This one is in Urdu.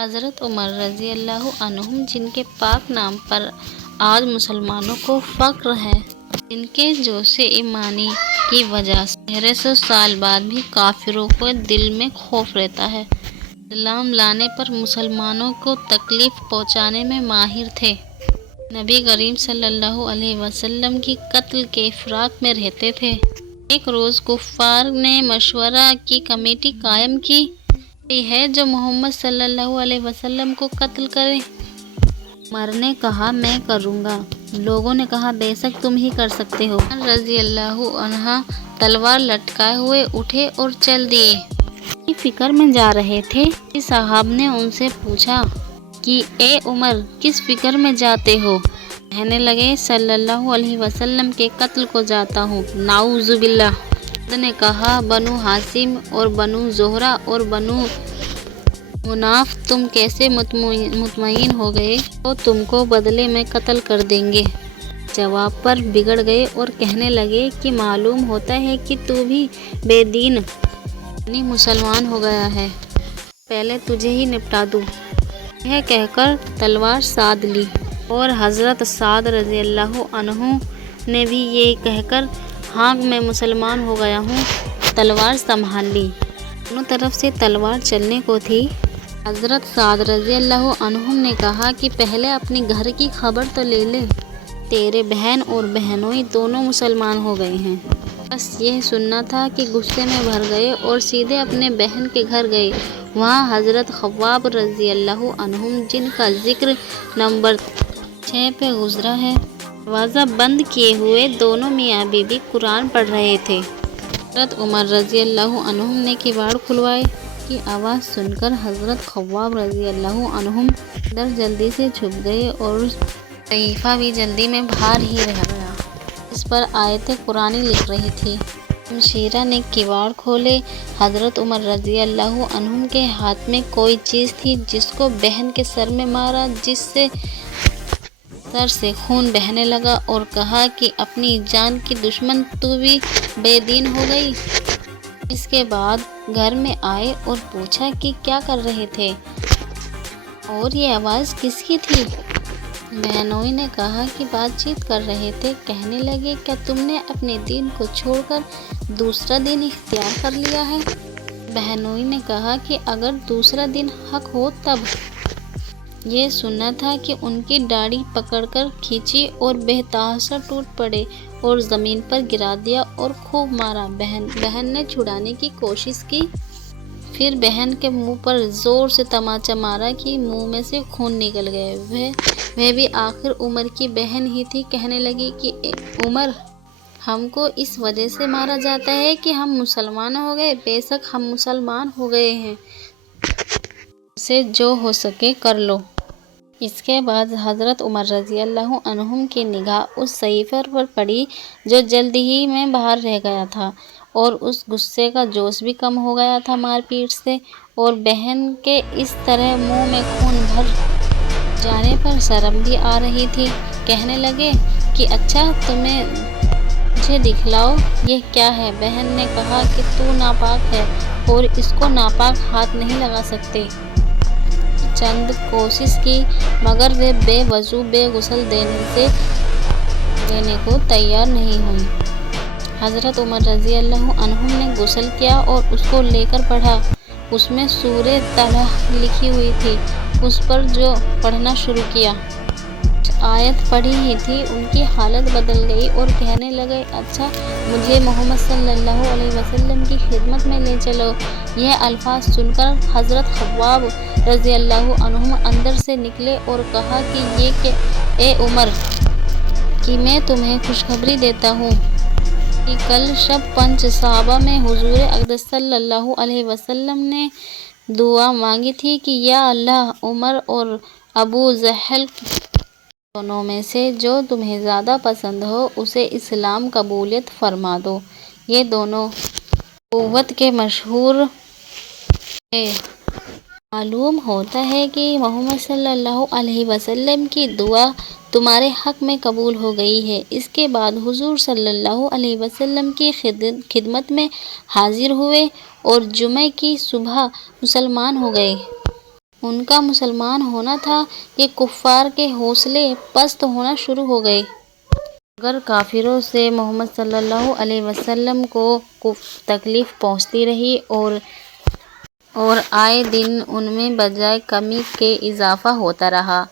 حضرت عمر رضی اللہ عنہم، جن کے پاک نام پر آج مسلمانوں کو فخر ہے، جن کے جوش ایمانی کی وجہ سے 1300 سال بعد بھی کافروں کے دل میں خوف رہتا ہے، اسلام لانے پر مسلمانوں کو تکلیف پہنچانے میں ماہر تھے، نبی کریم صلی اللہ علیہ وسلم کی قتل کے فراق میں رہتے تھے۔ ایک روز کفار نے مشورہ کی کمیٹی قائم کی گئی ہے جو محمد صلی اللہ علیہ وسلم کو قتل کرے۔ عمر نے کہا میں کروں گا۔ لوگوں نے کہا بے شک تم ہی کر سکتے ہو۔ عمر رضی اللہ عنہ تلوار لٹکائے ہوئے اٹھے اور چل دیے۔ اپنی فکر میں جا رہے تھے کہ صاحب نے ان سے پوچھا کہ اے عمر کس فکر میں جاتے ہو؟ کہنے لگے صلی اللہ علیہ وسلم کے قتل کو جاتا ہوں، نعوذ باللہ۔ نے کہا بنو ہاشم اور بنو زہرہ اور بنو مناف تم کیسے مطمئن ہو گئے تو تم کو بدلے میں قتل کر دیں گے؟ جواب پر بگڑ گئے اور کہنے لگے کہ معلوم ہوتا ہے کہ تو بھی بے دین یعنی مسلمان ہو گیا ہے، پہلے تجھے ہی نپٹا دوں۔ یہ کہہ کر تلوار سادھ لی اور حضرت سعد رضی اللہ عنہ نے بھی یہ کہہ کر ہاں میں مسلمان ہو گیا ہوں تلوار سنبھال لی۔ دونوں طرف سے تلوار چلنے کو تھی۔ حضرت سعد رضی اللہ عنہ نے کہا کہ پہلے اپنے گھر کی خبر تو لے لے، تیرے بہن اور بہنوئی دونوں مسلمان ہو گئے ہیں، بس یہ سننا تھا کہ غصے میں بھر گئے اور سیدھے اپنے بہن کے گھر گئے۔ وہاں حضرت خباب رضی اللہ عنہ جن کا ذکر نمبر 6 پہ گزرا ہے، دروازہ بند کیے ہوئے دونوں میاں بیوی قرآن پڑھ رہے تھے۔ حضرت عمر رضی اللہ عنہ نے کباڑ کھلوائے کی آواز سن کر حضرت خباب رضی اللہ عنہ اندر جلدی سے چھپ گئے اور صحیفہ بھی جلدی میں باہر ہی رہ گیا، اس پر آیت قرآن لکھ رہی تھی۔ شمشیرہ نے کباڑ کھولے۔ حضرت عمر رضی اللہ عنہ کے ہاتھ میں کوئی چیز تھی جس کو بہن کے سر میں مارا، جس سے سر سے خون بہنے لگا اور کہا کہ اپنی جان کی دشمن تو بھی بے دین ہو گئی۔ اس کے بعد گھر میں آئے اور پوچھا کہ کیا کر رہے تھے اور یہ آواز کس کی تھی؟ بہنوئی نے کہا کہ بات چیت کر رہے تھے۔ کہنے لگے کیا تم نے اپنے دین کو چھوڑ کر دوسرا دین اختیار کر لیا ہے؟ بہنوئی نے کہا کہ اگر دوسرا دین حق ہو تب۔ یہ سننا تھا کہ ان کی داڑھی پکڑ کر کھینچی اور بے تحاشا ٹوٹ پڑے اور زمین پر گرا دیا اور خوب مارا۔ بہن نے چھڑانے کی کوشش کی، پھر بہن کے منہ پر زور سے تماچا مارا کہ منہ میں سے خون نکل گئے۔ وہ بھی آخر عمر کی بہن ہی تھی۔ کہنے لگی کہ عمر ہم کو اس وجہ سے مارا جاتا ہے کہ ہم مسلمان ہو گئے، بے شک ہم مسلمان ہو گئے ہیں، تم سے جو ہو سکے کر لو۔ اس کے بعد حضرت عمر رضی اللہ عنہ کی نگاہ اس صحیفے پر پڑی جو جلد ہی میں باہر رہ گیا تھا اور اس غصے کا جوش بھی کم ہو گیا تھا مار پیٹ سے، اور بہن کے اس طرح منہ میں خون بھر جانے پر شرم بھی آ رہی تھی۔ کہنے لگے کہ اچھا تمہیں مجھے دکھلاؤ یہ کیا ہے؟ بہن نے کہا کہ تو ناپاک ہے اور اس کو ناپاک ہاتھ نہیں لگا سکتے۔ چند کوشش کی مگر وہ بے وضو بے غسل دینے کو تیار نہیں ہوئی۔ حضرت عمر رضی اللہ عنہ نے غسل کیا اور اس کو لے کر پڑھا۔ اس میں سورہ طلح لکھی ہوئی تھی، اس پر جو پڑھنا شروع کیا۔ کچھ آیت پڑھی ہی تھی، ان کی حالت بدل گئی اور کہنے لگے اچھا مجھے محمد صلی اللہ علیہ وسلم کی خدمت میں لے چلو۔ یہ الفاظ سن کر حضرت خباب رضی اللہ عنہ اندر سے نکلے اور کہا کہ اے عمر کہ میں تمہیں خوشخبری دیتا ہوں کہ کل شب 5 صحابہ میں حضور اقدس صلی اللہ علیہ وسلم نے دعا مانگی تھی کہ یا اللہ عمر اور ابو جہل دونوں میں سے جو تمہیں زیادہ پسند ہو اسے اسلام قبولیت فرما دو۔ یہ دونوں نبوت کے مشہور ہیں۔ معلوم ہوتا ہے کہ محمد صلی اللہ علیہ وسلم کی دعا تمہارے حق میں قبول ہو گئی ہے۔ اس کے بعد حضور صلی اللہ علیہ وسلم کی خدمت میں حاضر ہوئے اور جمعہ کی صبح مسلمان ہو گئے۔ ان کا مسلمان ہونا تھا کہ کفار کے حوصلے پست ہونا شروع ہو گئے۔ مگر کافروں سے محمد صلی اللہ علیہ وسلم کو تکلیف پہنچتی رہی اور آئے دن ان میں بجائے کمی کے اضافہ ہوتا رہا۔